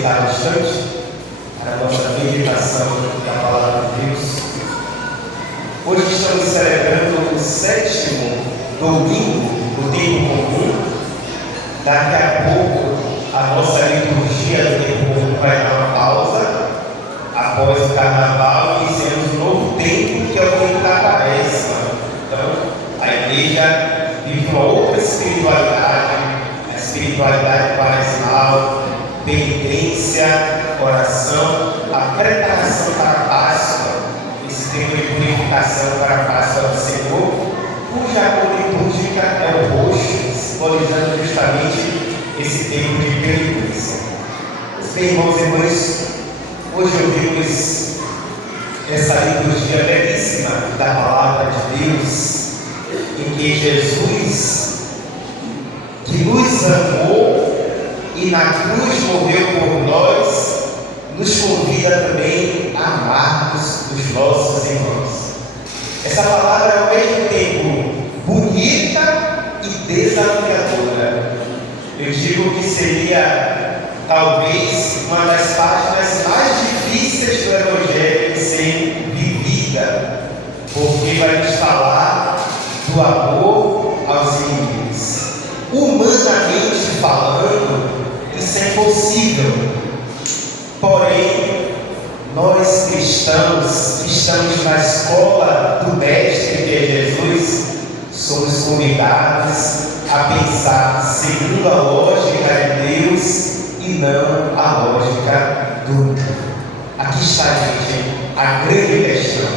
sentar bastante para a nossa meditação da Palavra de Deus. Hoje estamos celebrando o 7º domingo do tempo comum. Daqui a pouco a nossa liturgia do tempo comum vai dar uma pausa. Após o Carnaval, iniciamos um novo tempo, que é o tempo da Quaresma. Então, a igreja vive uma outra espiritualidade, a espiritualidade quaresmal, penitência, oração, a preparação para a Páscoa, esse tempo de purificação para a Páscoa do Senhor, cuja cor litúrgica é o roxo, simbolizando justamente esse tempo de penitência. Meus irmãos e irmãs, hoje ouvimos essa liturgia belíssima da Palavra de Deus, em que Jesus, que nos amou e na cruz morreu por nós, nos convida também a amarmos os nossos irmãos. Essa palavra é ao mesmo tempo bonita e desafiadora. Eu digo que seria talvez uma das páginas mais difíceis do Evangelho de ser vivida, porque vai nos falar do amor aos inimigos. Humanamente falando, isso é impossível. Porém, nós cristãos que estamos na escola do Mestre, que é Jesus, somos convidados a pensar segundo a lógica de Deus e não a lógica do mundo. Aqui está, gente, a grande questão.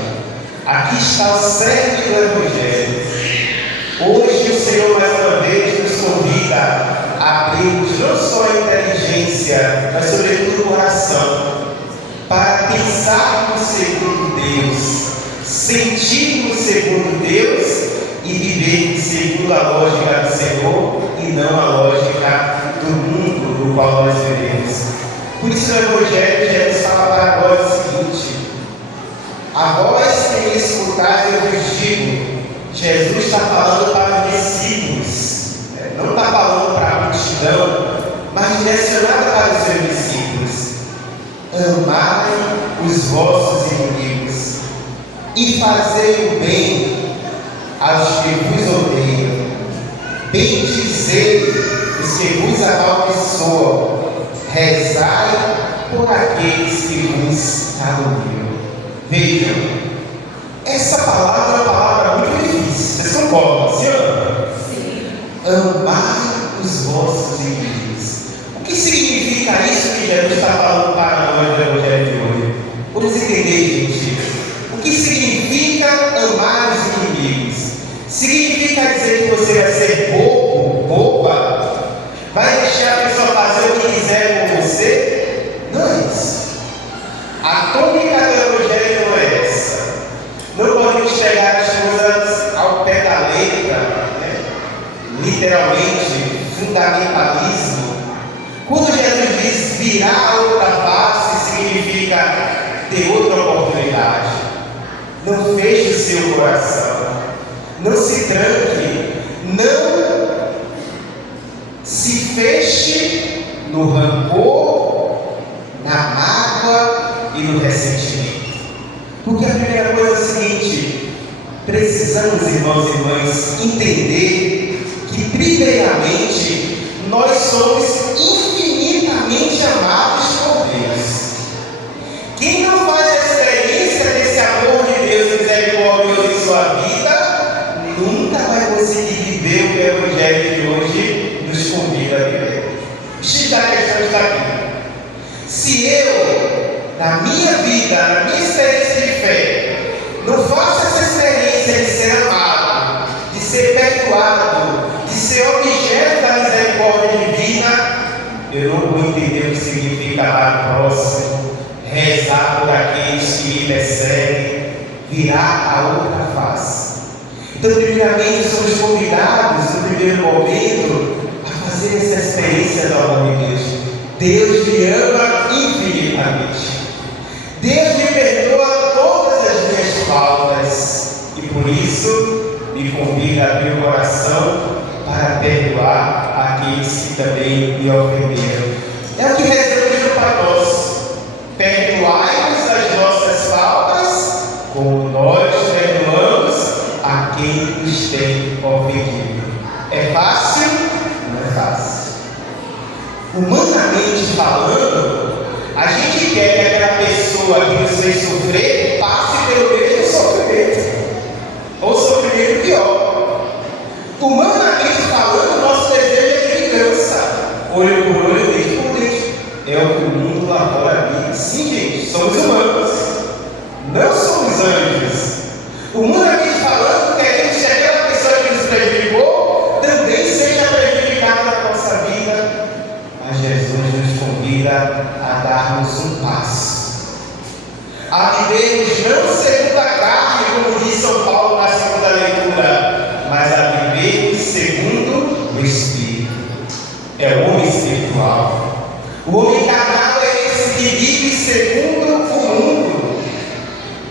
Aqui está o cerne do Evangelho. Hoje o Senhor mais uma vez nos convida a abrirmos não só a inteligência, mas sobretudo o coração, para pensarmos segundo Deus, sentirmos segundo Deus e vivermos segundo a lógica do Senhor e não a lógica do mundo no qual nós vivemos. Por isso no Evangelho Jesus fala para nós o seguinte: a voz que escutais eu vos digo. Jesus está falando para os discípulos, não está falando para a multidão, mas direcionado para os seus discípulos. Amai os vossos inimigos e fazei o bem aos que vos odeiam, bendizei os que vos amaldiçoam, rezai por aqueles que vos caluniam. Vejam, essa palavra é uma palavra muito difícil. Vocês concordam, sim ou não? Sim. Amar os vossos inimigos. O que significa isso que Jesus está falando para nós no Evangelho de hoje? Vamos entender, gente. O que significa amar os inimigos? Significa dizer que você vai ser bobo, boba? Vai deixar a pessoa fazer o que quiser com você? Não é isso. A tônica do Evangelho não é essa. Não podemos pegar as coisas ao pé da letra, literalmente, fundamentalismo. Quando Jesus diz virar outra face, significa ter outra oportunidade. Não feche o seu coração, não se tranque, não se feche no rancor, na mágoa e no ressentimento. Porque a primeira coisa é o seguinte: precisamos, irmãos e irmãs, entender que, primeiramente, nós somos infinitamente amados por Deus. Quem não faz a experiência desse amor de Deus misericordioso em sua vida, nunca vai conseguir viver o que o Evangelho de hoje nos convida a viver. X da questão está aqui. Se eu, na minha vida, na minha experiência de fé, não faço essa experiência de ser amado, de ser perdoado, de ser objeto da misericórdia divina, eu não vou entender o que significa amar o próximo, rezar por aqueles que me perseguem, virar a outra face. Então, primeiramente, somos convidados, no primeiro momento, a fazer essa experiência do amor de Deus. Deus me ama infinitamente. Deus me perdoa todas as minhas faltas e por isso me convida a abrir o coração para perdoar aqueles que também me ofenderam. É o que rezamos no Pai pessoa que nos fez sofrer passe pelo mesmo sofrimento, ou sofrimento pior. Humanamente falando, nosso desejo é de vingança, olho por olho, dente por dente. É o que o mundo lá fora vive. Sim, gente, somos humanos, não somos anjos. Humanamente falando, queremos que aquela pessoa que nos prejudicou também seja prejudicada na nossa vida. Mas Jesus nos convida a darmos um passo, a vivermos não segundo a carne, como diz São Paulo na segunda leitura, mas a vivermos segundo o Espírito. É o homem espiritual. O homem carnal é esse que vive segundo o mundo.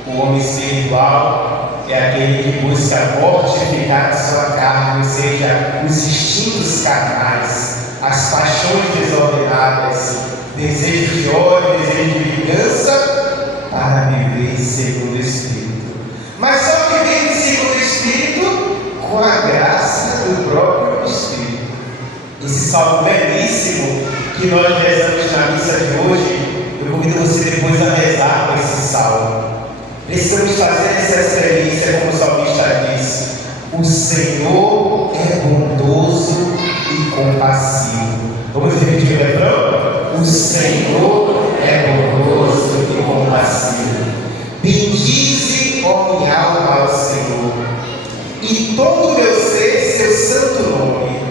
O homem espiritual é aquele que busca mortificar a sua carne, ou seja, os instintos carnais, as paixões desordenadas, desejo de ódio, desejo de vingança, para viver segundo o Espírito. Mas só viver segundo o Espírito com a graça do próprio Espírito. Esse salmo belíssimo que nós rezamos na missa de hoje, eu convido você depois a rezar com esse salmo. Precisamos fazer essa experiência, como o salmista diz: o Senhor é bondoso e compassivo. Vamos repetir o refrão? O Senhor é bondoso e compassivo. Bendize, ó minha alma, ao Senhor, e todo o meu ser, seu santo nome.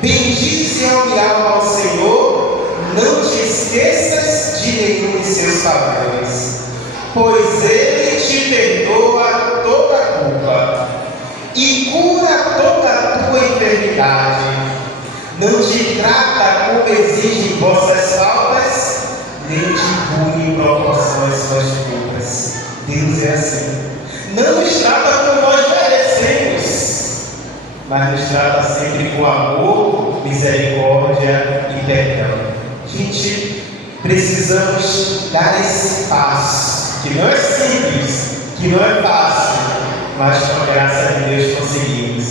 Bendize, ó minha alma, ao Senhor, não te esqueças de nenhum de seus favores, pois Ele te perdoa toda a culpa e cura toda a tua enfermidade. Não te trata como exigem vossas faltas, nem te pune em proporção às suas culpas. Deus é assim. Não nos trata como nós merecemos, mas nos trata sempre com amor, misericórdia e perdão. Gente, precisamos dar esse passo, que não é simples, que não é fácil, mas com a graça de Deus conseguimos.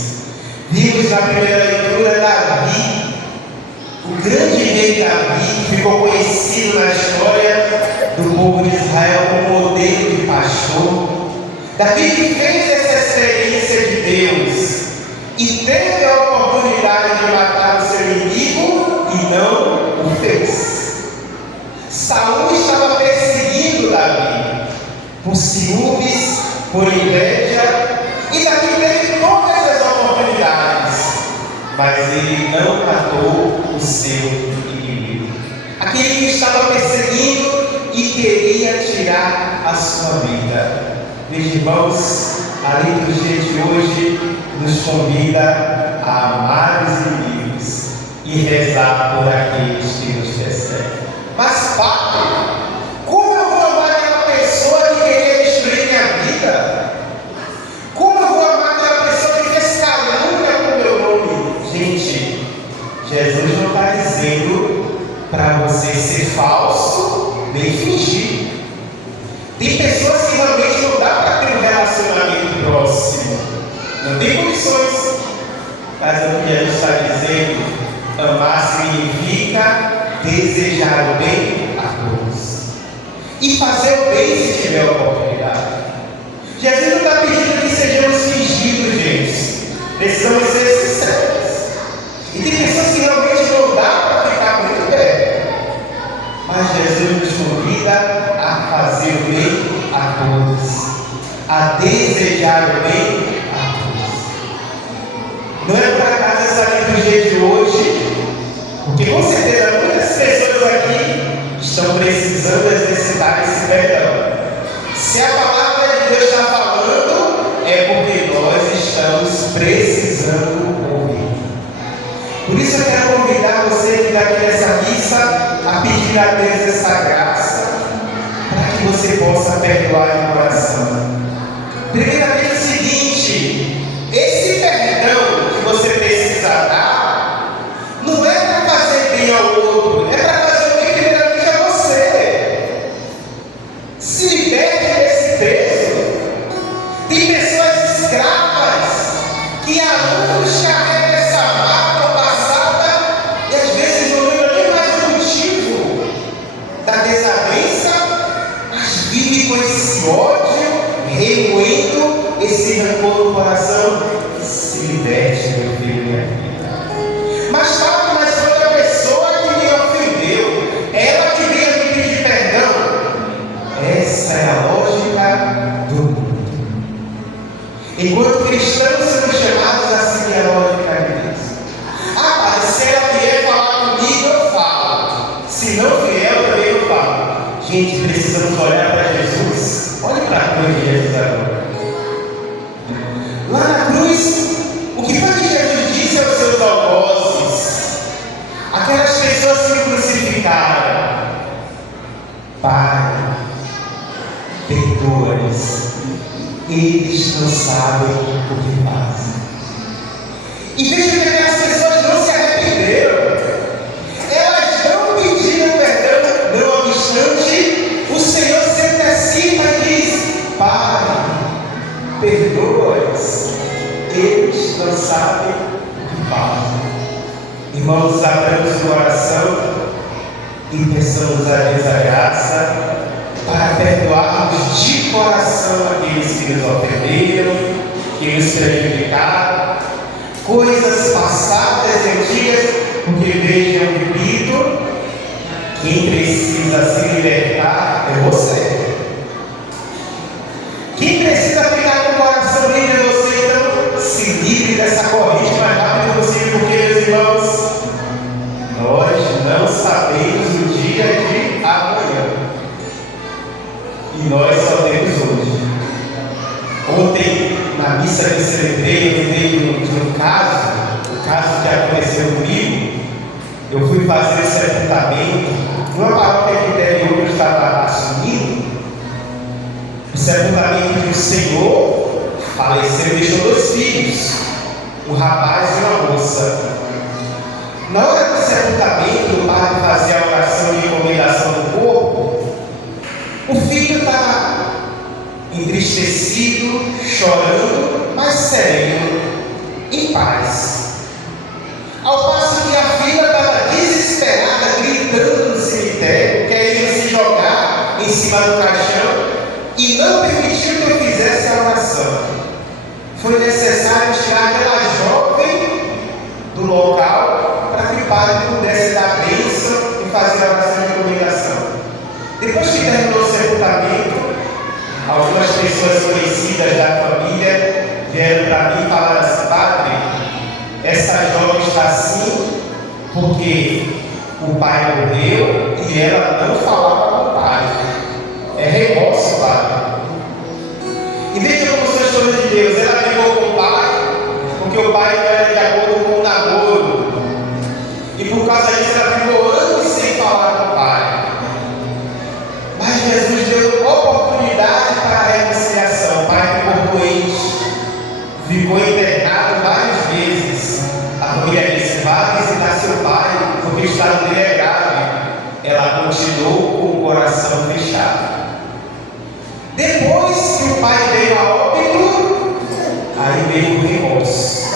Vimos na primeira leitura Davi, o grande rei Davi, que ficou conhecido na história do povo de Israel como modelo de pastor. Davi que fez essa experiência de Deus e teve a oportunidade de matar o seu inimigo e não o fez. Saul estava perseguindo Davi por ciúmes, por inveja, e Davi teve todas as oportunidades, mas ele não matou o seu inimigo, aquele que estava perseguindo e queria tirar a sua vida. Meus irmãos, a liturgia de hoje nos convida a amar os inimigos e rezar por aqueles que nos perseguem. Mas, Padre, como eu vou amar aquela pessoa que queria destruir minha vida? Como eu vou amar aquela pessoa que fez calúnia com o meu nome? Gente, Jesus não está dizendo para você ser falso nem fingir. Tem pessoas que realmente não dá para ter um relacionamento próximo, não tem condições. Mas o que a gente está dizendo, amar significa desejar o bem a todos e fazer o bem se tiver oportunidade. Jesus não está pedindo que sejamos fingidos, gente. Precisamos ser sinceros. E tem pessoas que realmente não dá para ficar muito perto, mas Jesus nos convida a fazer o bem a todos, a desejar o bem a todos. Não é por acaso essa liturgia de hoje, porque com certeza muitas pessoas aqui estão precisando exercitar esse perdão. Se a palavra de Deus está falando, é porque nós estamos precisando ouvir. Por isso eu quero convidar você que está aqui nessa missa a pedir a Deus essa graça, para que você possa perdoar de coração. Primeiramente, o seguinte: esse perdão que você precisa dar, não é para fazer bem ao outro, é para fazer o bem primeiramente a você. Se liberte desse peso. Tem pessoas escravas que há anos carregam essa mágoa passada e às vezes não lembram nem mais o motivo da desavença, mas eu também não falo. Gente, precisamos olhar para Jesus. Olhe para a cruz de Jesus agora. Lá na cruz, o que foi que Jesus disse aos seus algozes? Aquelas pessoas que o crucificaram: Pai, perdoa-lhes, eles não sabem o que fazem. E veja que aquelas pessoas não se arrependeram. Elas não pediram perdão, não obstante, o Senhor se antecipa e diz: Pai, perdoa-lhes, eles não sabem o que fazem. Irmãos, abramos o coração e peçamos a Deus a graça para perdoarmos de coração aqueles que nos ofenderam, que nos prejudicaram, coisas passadas e antigas, porque vejam, repito, quem precisa se libertar é você. Quem precisa ficar com o coração livre é você. Então se livre dessa corrente mais rápido possível, porque, meus irmãos, nós não sabemos o dia de amanhã. E nós só temos hoje. Ontem, na missa que celebrei, eu lembrei de um caso, o caso que aconteceu comigo. Eu fui fazer o sepultamento numa paróquia que interior que eu estava assumindo. O sepultamento de um senhor faleceu e deixou 2 filhos, um rapaz e uma moça. Na hora do sepultamento, o padre fazia a oração de encomendação do corpo. O filho estava entristecido, chorando, mas sereno, em paz. Ao passo que a filha estava desesperada, gritando no cemitério, querendo se jogar em cima do caixão, e não permitiu que eu fizesse a oração. Foi necessário tirar aquela jovem do local para que o padre pudesse dar a bênção e fazer a oração de comunicação. Depois que terminou o sepultamento, algumas pessoas conhecidas da família vieram para mim e falaram assim: Padre, essa jovem está assim porque o pai morreu e ela não falava com o pai. É remorso, Padre. E veja como são as coisas de Deus. Ela brigou com o pai porque o pai não era de acordo com o namoro, e por causa disso ela ficou anos sem falar com o pai. Mas Jesus deu oportunidade para a reconciliação. O pai ficou doente, ficou internado várias vezes. A família disse: vá visitar seu pai, porque o estado dele é grave. Ela continuou com o coração fechado. Depois que o pai veio a óbito, aí veio o remorso.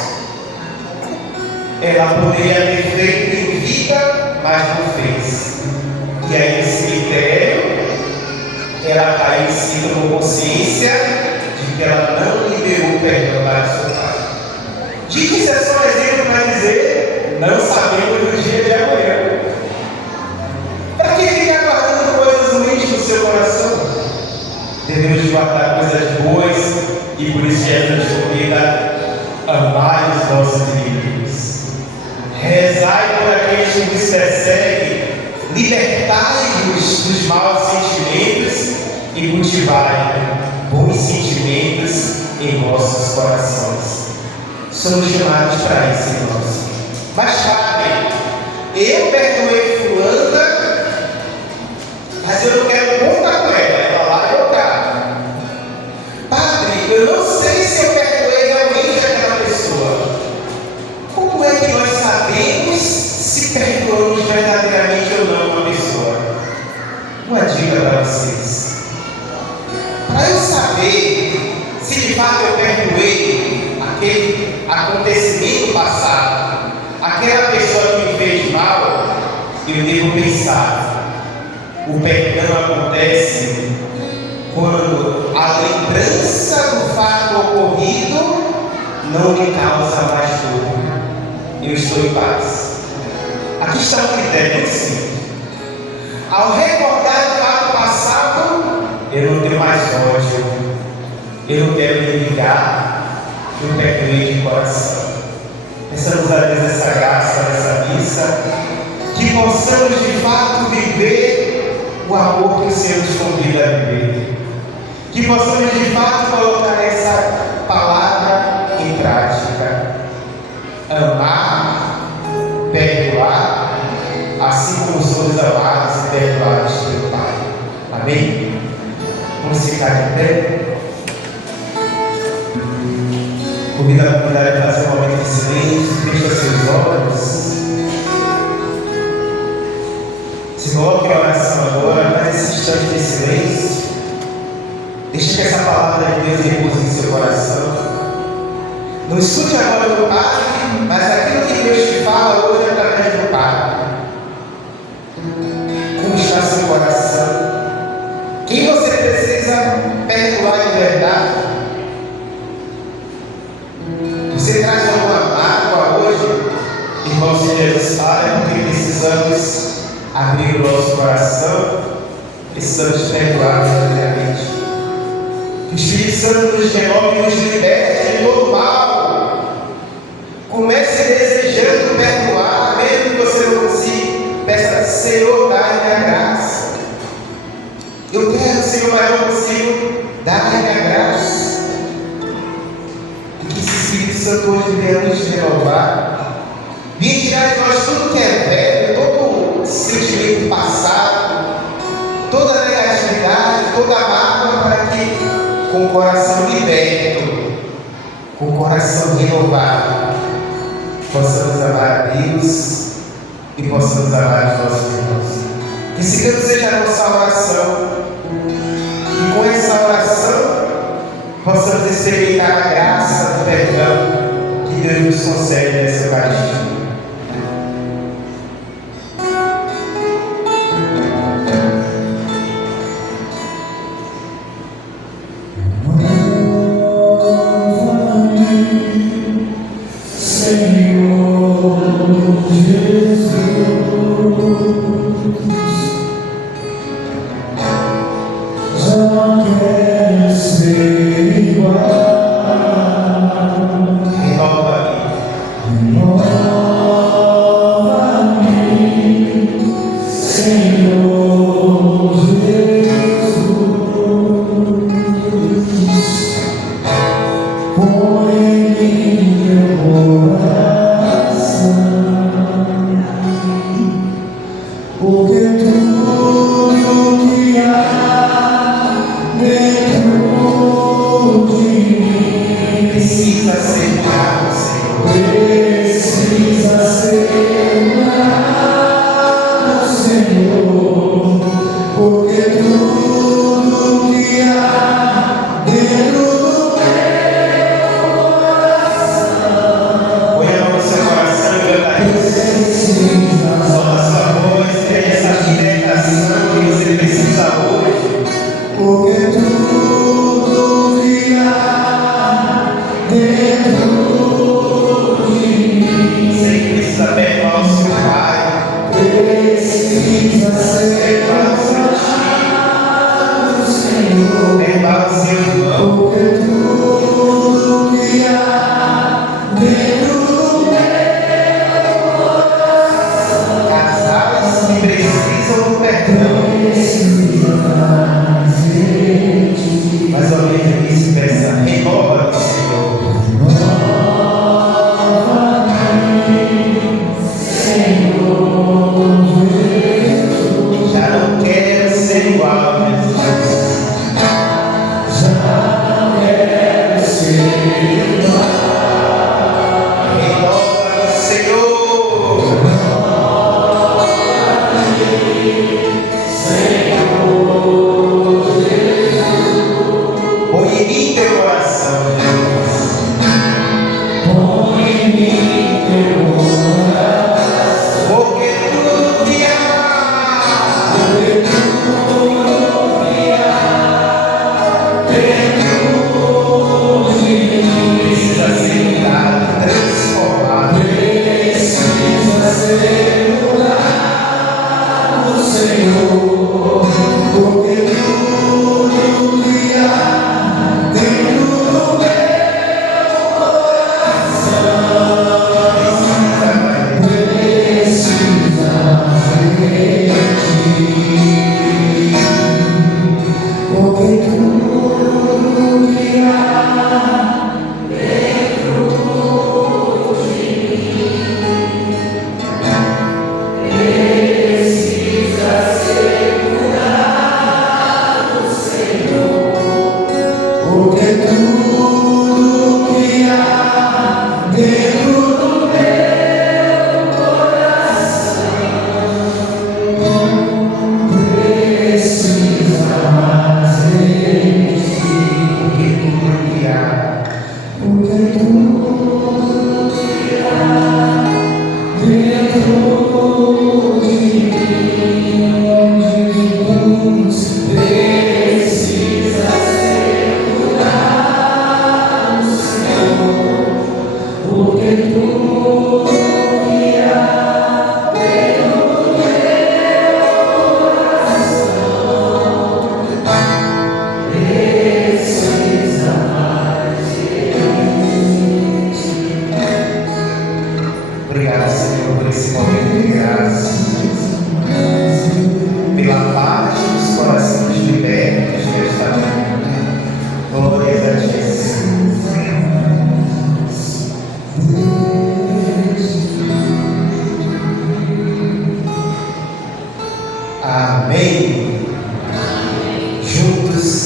Ela poderia ter feito em vida, mas não fez. E aí no cemitério, ela caiu em si com consciência de que ela não liberou o perdão para seu pai. Digo isso é só um exemplo para dizer: não sabemos do dia de amanhã. Para que ficar guardando coisas ruins no seu coração? Devemos guardar coisas boas, e por isso Jesus nos convida a amar os nossos inimigos. Rezai por aqueles que nos perseguem, libertai-os dos maus sentimentos e cultivai bons sentimentos em nossos corações. Somos chamados para isso, irmãos. Mas Padre, eu perdoei fulana, mas eu não quero contar com ela. Ela lá e eu cá. Padre, eu não sei se eu perdoei realmente aquela pessoa. Como é que nós sabemos se perdoamos verdadeiramente ou não uma pessoa? Uma dica para vocês. Para eu saber se de fato eu perdoei aquele acontecimento passado, aquela pessoa que me fez mal, eu devo pensar: o perdão acontece quando a lembrança do fato ocorrido não me causa mais dor. Eu estou em paz. Aqui está um critério simples. Ao recordar o fato passado, eu não tenho mais ódio, eu não quero me vingar, eu perdoei de coração. Peçamos a Deus essa graça, essa missa, que possamos de fato viver o amor que o Senhor nos convida a viver. Que possamos de fato colocar essa palavra em prática. Amar, perdoar, assim como somos amados e perdoados pelo Pai. Amém? Vamos ficar de pé. Convido a comunidade a fazer um momento de silêncio, feche seus olhos. Se coloque a oração agora, faz esse instante de silêncio. Deixe que essa palavra de Deus repouse em seu coração. Não escute agora do Pai, mas aquilo que Deus te fala hoje é através do Pai. Como está seu coração? Quem você precisa perdoar de verdade? Você traz alguma mágoa hoje? Irmão, se Jesus fala, é porque precisamos abrir o nosso coração, precisamos perdoar verdadeiramente. Que o Espírito Santo nos renove e nos liberte de todo mal. Comece desejando perdoar, mesmo que você não consiga. Peça, Senhor, dá-me a graça. Eu quero, Senhor, mas não consigo. Dá-me a graça. E que esse Espírito Santo hoje venha nos renovar. Venha tirar de nós tudo que é velho, todo sentimento passado, toda a negatividade, toda a mágoa, para que, com o coração liberto, com o coração renovado, possamos amar a Deus e possamos amar os nossos irmãos. Que esse canto seja a nossa oração, e com essa oração possamos experimentar a graça do perdão que Deus nos concede nessa Eucaristia.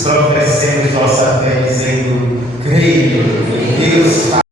professemos nossa fé dizendo: creio em Deus.